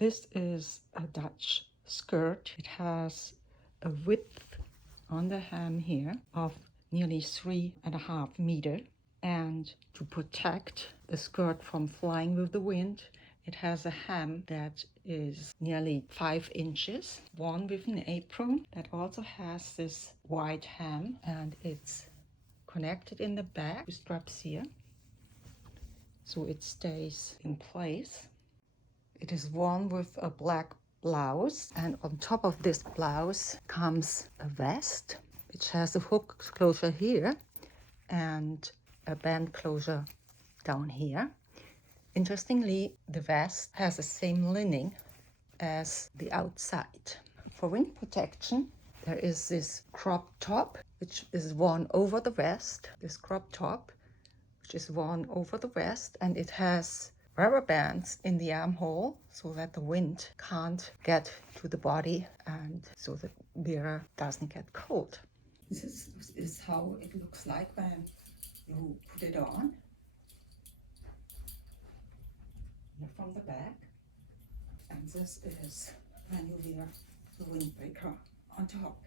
This is a Dutch skirt. It has a width on the hem here of nearly 3.5 meters. And to protect the skirt from flying with the wind, it has a hem that is nearly 5 inches, worn with an apron that also has this wide hem, and it's connected in the back with straps here, so it stays in place. It is worn with a black blouse, and on top of this blouse comes a vest, which has a hook closure here and a band closure down here. Interestingly, the vest has the same lining as the outside. For wind protection, there is this crop top, which is worn over the vest, this crop top, which is worn over the vest, and it has rubber bands in the armhole so that the wind can't get to the body and so the wearer doesn't get cold. This is how it looks like when you put it on. Here from the back. And this is when you wear the windbreaker on top.